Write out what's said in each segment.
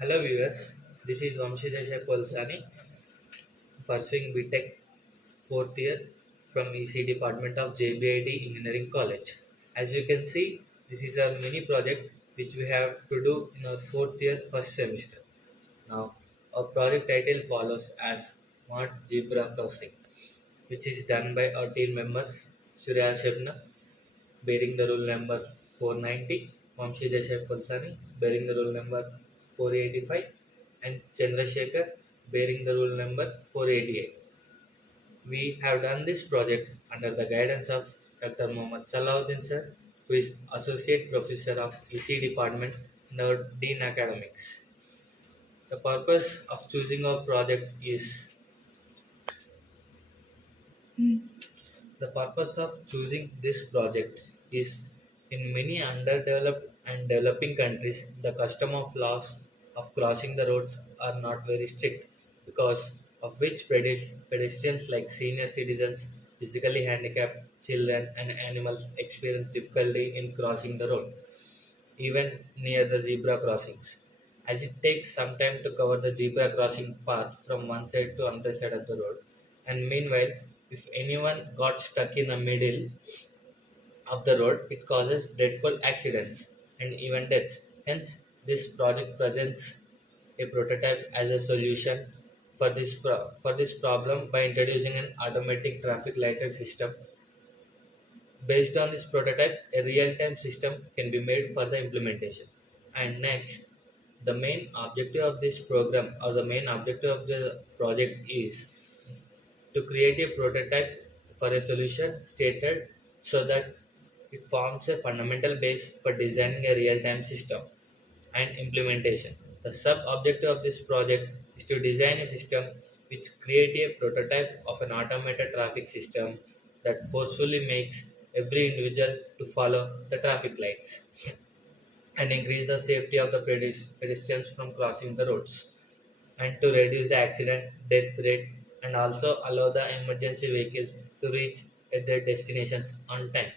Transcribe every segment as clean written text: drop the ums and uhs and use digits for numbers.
Hello viewers, this is Vamshi Desai Polsani, pursuing BTech 4th year from EC Department of JBID Engineering College. As you can see, this is a mini project which we have to do in our 4th year first semester. Now, our project title follows as Smart Zebra Crossing, which is done by our team members Surya Shebna, bearing the roll number 490, Vamshi Desai Pulsani, bearing the roll number 485, and Chandrasekhar, bearing the roll number 488. We have done this project under the guidance of Dr. Mohammad Salahuddin sir, who is Associate Professor of EC Department and our Dean Academics. The purpose of choosing our project is The purpose of choosing this project is in many underdeveloped and developing countries, the custom of laws of crossing the roads are not very strict because of which pedestrians like senior citizens, physically handicapped children and animals experience difficulty in crossing the road even near the zebra crossings, as it takes some time to cover the zebra crossing path from one side to another side of the road. And meanwhile, if anyone got stuck in the middle of the road, it causes dreadful accidents and even deaths. Hence, this project presents a prototype as a solution for this problem by introducing an automatic traffic lighter system. Based on this prototype, a real-time system can be made for the implementation. And next, the main objective of this program or the main objective of the project is to create a prototype for a solution stated so that it forms a fundamental base for designing a real-time system and implementation. The sub-objective of this project is to design a system which create a prototype of an automated traffic system that forcefully makes every individual to follow the traffic lights and increase the safety of the pedestrians from crossing the roads and to reduce the accident death rate and also allow the emergency vehicles to reach at their destinations on time.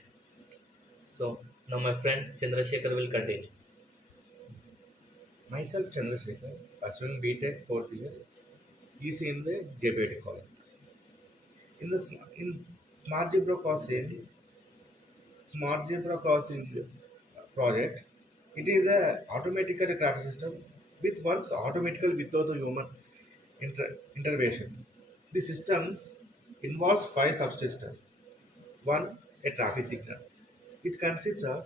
So now my friend Chandrasekhar will continue. Myself, Chandrasekhar, pursuing BTech 4th year, is in the JBIT college. In Smart Zebra Crossing project, it is a automatic traffic system which works automatically without the human intervention. The systems involves five subsystems. One, a traffic signal. It consists of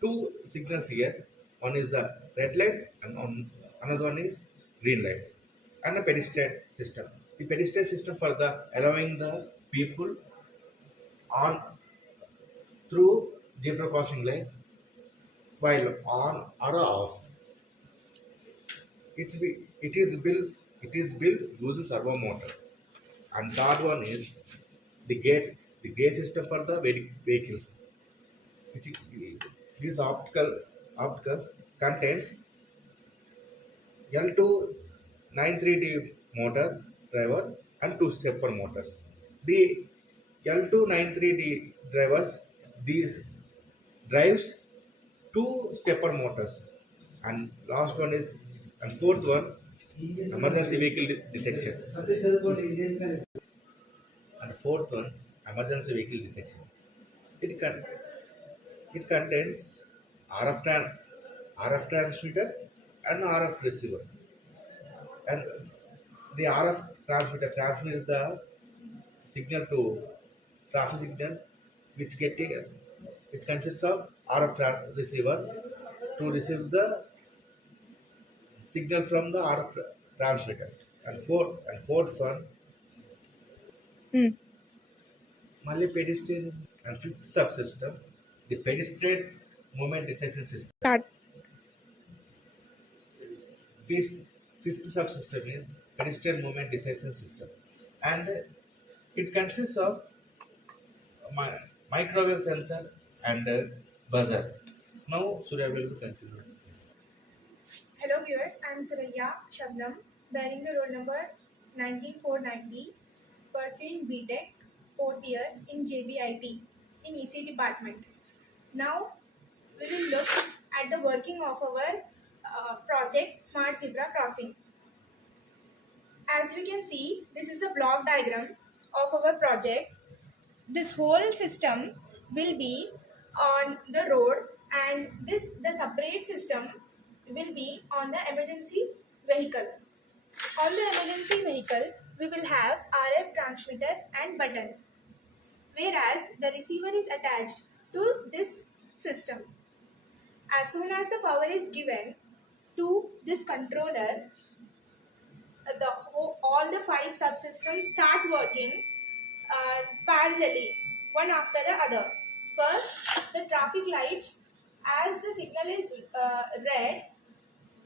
two signals here. One is the red light and another one is green light. And a pedestrian system. The pedestrian system for the allowing the people on through zebra crossing lane while on or off. It is built uses servo motor. And third one is the gate system for the vehicles. This opticals contains L2 93D motor driver and two stepper motors. The L2 93D drivers these drives two stepper motors, and last one is and fourth one emergency vehicle detection, and fourth one emergency vehicle detection. It can It contains RF transmitter and RF receiver. And the RF transmitter transmits the signal to traffic signal, which which consists of receiver to receive the signal from the RF transmitter. And fourth one, Hmm. Mali pedestrian, and fifth subsystem, the pedestrian movement detection system. Start. Fifth, fifth subsystem is pedestrian movement detection system, and it consists of microwave sensor and buzzer. Now, Surya will continue. Hello viewers, I am Suraya Shabnam, bearing the roll number 19490, pursuing BTech 4th year in JBIT in EC department. Now we will look at the working of our project Smart Zebra Crossing. As you can see, this is a block diagram of our project. This whole system will be on the road, and the separate system will be on the emergency vehicle. On the emergency vehicle, we will have RF transmitter and button, whereas the receiver is attached to this system. As soon as the power is given to this controller, all the five subsystems start working parallelly, one after the other. First, the traffic lights, as the signal is red,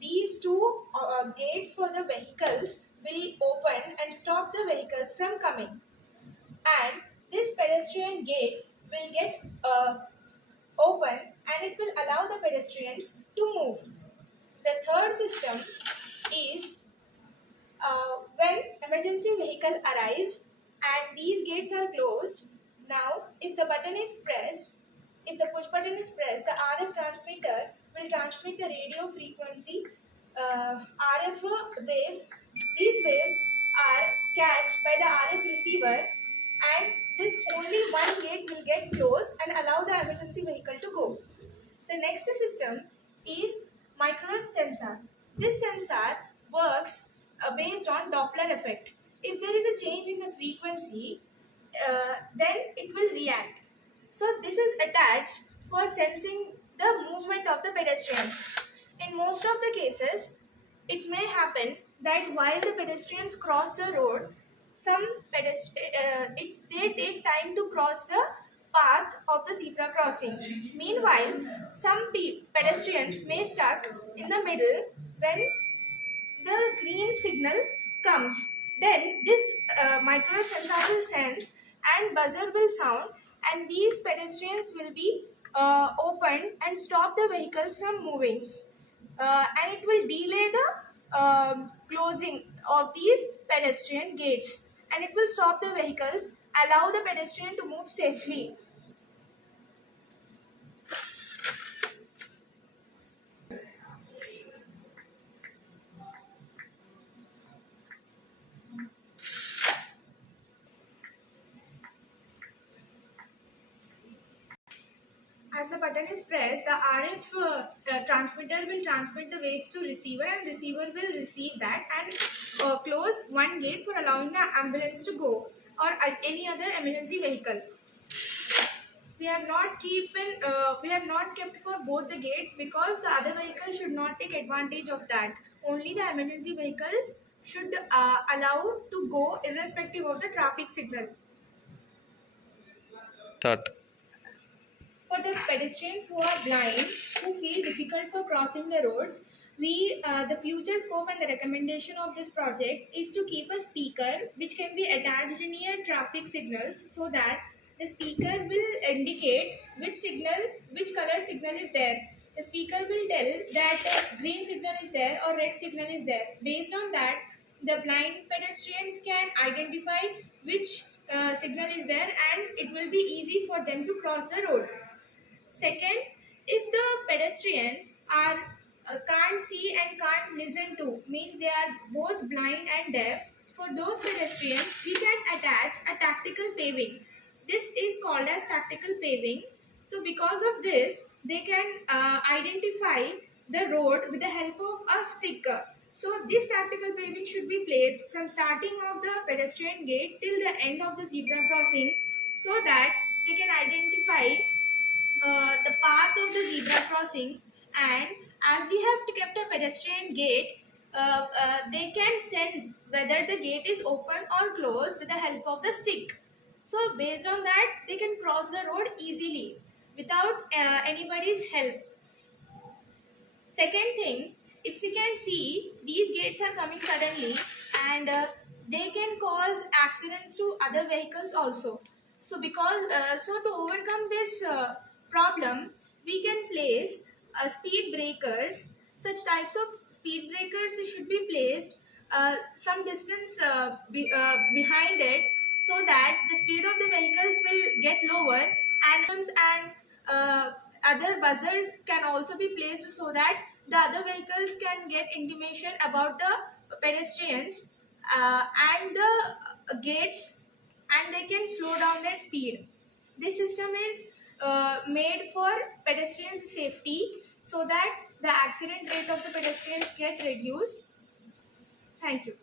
these two gates for the vehicles will open and stop the vehicles from coming. And this pedestrian gate will get open, and it will allow the pedestrians to move. The third system is when emergency vehicle arrives and these gates are closed. Now, if the button is pressed, if the push button is pressed, the RF transmitter will transmit the radio frequency RF waves. These waves are catched by the RF receiver, and this only one gate will get closed and allow the emergency vehicle to go. The next system is microwave sensor. This sensor works based on Doppler effect. If there is a change in the frequency, then it will react. So this is attached for sensing the movement of the pedestrians. In most of the cases, it may happen that while the pedestrians cross the road, they take time to cross the path of the zebra crossing. Meanwhile, some pedestrians may stuck in the middle when the green signal comes. Then this microwave sensor will sense and buzzer will sound, and these pedestrians will be opened and stop the vehicles from moving. And it will delay the closing of these pedestrian gates, and it will stop the vehicles, allow the pedestrian to move safely. As the button is pressed, the RF transmitter will transmit the waves to receiver, and receiver will receive that and close one gate for allowing the ambulance to go or any other emergency vehicle. We have not kept for both the gates because the other vehicles should not take advantage of that. Only the emergency vehicles should allow to go irrespective of the traffic signal. Start. For the pedestrians who are blind, who feel difficult for crossing the roads, the future scope and the recommendation of this project is to keep a speaker which can be attached near traffic signals, so that the speaker will indicate which color signal is there. The speaker will tell that green signal is there or red signal is there. Based on that, the blind pedestrians can identify which signal is there, and it will be easy for them to cross the roads. Second, if the pedestrians can't see and can't listen to, means they are both blind and deaf, for those pedestrians we can attach a tactical paving. This is called as tactical paving. So because of this, they can identify the road with the help of a sticker. So this tactical paving should be placed from starting of the pedestrian gate till the end of the zebra crossing, so that they can identify the path of the zebra crossing. And as we have kept a pedestrian gate, they can sense whether the gate is open or closed with the help of the stick. So based on that, they can cross the road easily without anybody's help. Second thing, if we can see, these gates are coming suddenly, and they can cause accidents to other vehicles also. So to overcome this problem, we can place speed breakers. Such types of speed breakers should be placed some distance behind it, so that the speed of the vehicles will get lower, and other buzzers can also be placed so that the other vehicles can get intimation about the pedestrians and the gates, and they can slow down their speed. This system is made for pedestrians' safety so that the accident rate of the pedestrians get reduced. Thank you.